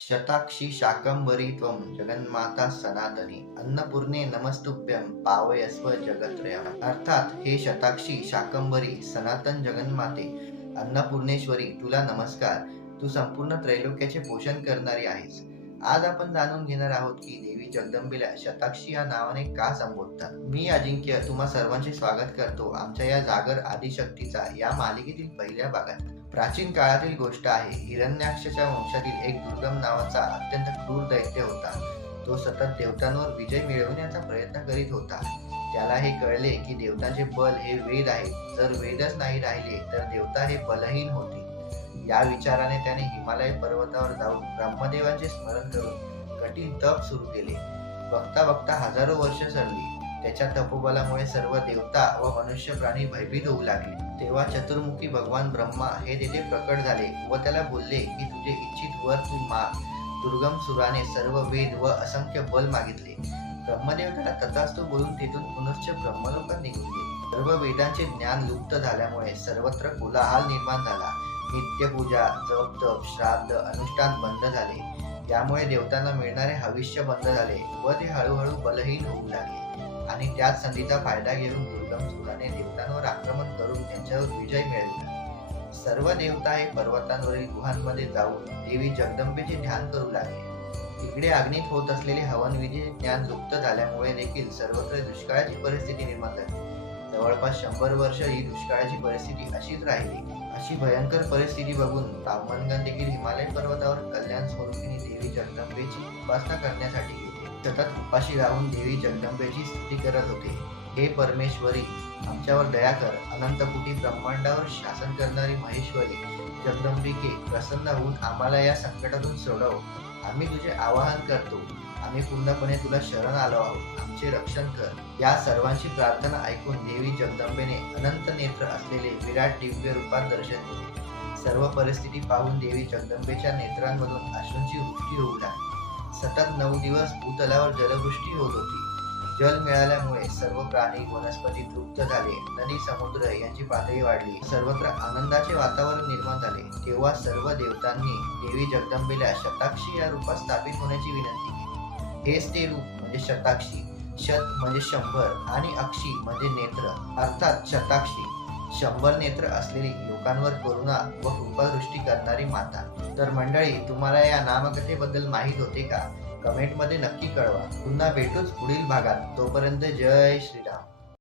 शताक्षी शाकंभरी त्वं जगन्माता सनातनी अन्नपूर्णे नमस्तुभ्यं पावयस्व जगत्रयम्। अर्थात हे शताक्षी शाकंभरी सनातन जगन्माते अन्नपूर्णेश्वरी तुला नमस्कार। तू संपूर्ण त्रैलोक्याचे पोषण करणारी आहेस। आज आपण जाणून घेणार आहोत की देवी जगदंबेला शताक्षी या नावाने का संबोधतात। मी अजिंक्य तुम्हा सर्वांचे स्वागत करतो आमच्या या जागर आदिशक्तीचा या मालिकेतील पहिल्या भागात। प्राचीन काळातील गोष्ट आहे. हिरण्याक्षच्या वंशातील एक दुर्गम नावाचा अत्यंत क्रूर दैत्य होता. तो सतत देवतांवर विजय मिळवण्याचा प्रयत्न करीत होता. त्याला हे कळले की देवतांचे बल हे वेद आहे. जर वेदच नाही राहिले तर देवता हे बलहीन होते. या विचाराने त्याने हिमालय पर्वतावर जाऊन ब्रह्मदेवाचे स्मरण करून कठीण तप सुरू केले. बघता बघता हजारो वर्ष सरली. त्याच्या तपोबलामुळे सर्व देवता व मनुष्य प्राणी भयभीत होऊ लागले. तेव्हा चतुर्मुखी भगवान ब्रह्मा हे तेथे प्रकट झाले व त्याला बोलले की तुझे इच्छित वर तू माग दुर्गम सुराने सर्व वेद व असंख्य बल मागितले. ब्रह्मदेव त्याला तथास्तु बोलून तिथून पुनश्च ब्रह्मलोकात निघून गेले. सर्व वेदांचे ज्ञान लुप्त झाल्यामुळे सर्वत्र कोलाहल निर्माण झाला. नित्यपूजा जप तप श्राद्ध अनुष्ठान बंद झाले. यामुळे देवतांना मिळणारे हविष्य बंद झाले व ते हळूहळू बलहीन होऊ लागले. आणि त्याच संधीचा फायदा घेऊन दुर्गम सुराने देवतांवर आक्रमण करून त्यांच्यावर विजय मिळविला. सर्व देवता हे पर्वतांवरील गुहांमध्ये जाऊन देवी जगदंबेचे ध्यान करू लागले. तिकडे अग्नीत होत असलेले हवनविधी ज्ञान लुप्त झाल्यामुळे देखील सर्वत्र दुष्काळाची परिस्थिती निर्माण झाली. जवळपास शंभर वर्ष ही दुष्काळाची परिस्थिती अशीच राहिली. अशी भयंकर परिस्थिती बघून ब्राह्मणगण देखील हिमालय पर्वतावर कल्याण स्वरूपिणी देवी जगदंबेची उपासना करण्यासाठी सतत उपाशी राहून देवी जगदंबेची स्तुती करत होते. हे परमेश्वरी आमच्यावर दया कर. अनंतपुटी ब्रह्मांडावर शासन करणारी महेश्वरी जगदंबिके प्रसन्न होऊन आम्हाला या संकटातून सोडव. आम्ही तुझे आवाहन करतो. आम्ही पूर्णपणे तुला शरण आलो आहोत. आमचे रक्षण कर. या सर्वांची प्रार्थना ऐकून देवी जगदंबेने अनंत नेत्र असलेले विराट दिव्य रूपात दर्शन दिले सर्व परिस्थिती पाहून देवी जगदंबेच्या नेत्रांमधून अश्रूंची वृष्टी होऊ लागली. सतत नऊ दिवस भूतलावर जलवृष्टी होत होती. जल मिळाल्यामुळे सर्व प्राणी वनस्पती तृप्त झाले. नदी समुद्र यांची पातळी वाढली. सर्वत्र आनंदाचे वातावरण निर्माण झाले. तेव्हा सर्व देवतांनी देवी जगदंबेला शताक्षी या रूपात स्थापित होण्याची विनंती केली. हेच ते रूप म्हणजे शताक्षी. शत म्हणजे शंभर आणि अक्षी म्हणजे नेत्र. अर्थात शताक्षी. शंभर नेत्र असलेली लोकांवर करुणा व कृपादृष्टी करणारी माता. तर मंडळी तुम्हाला या नामकथेबद्दल माहीत होते का? कमेंटमध्ये नक्की कळवा. पुन्हा भेटूच पुढील भागात. तोपर्यंत जय श्रीराम.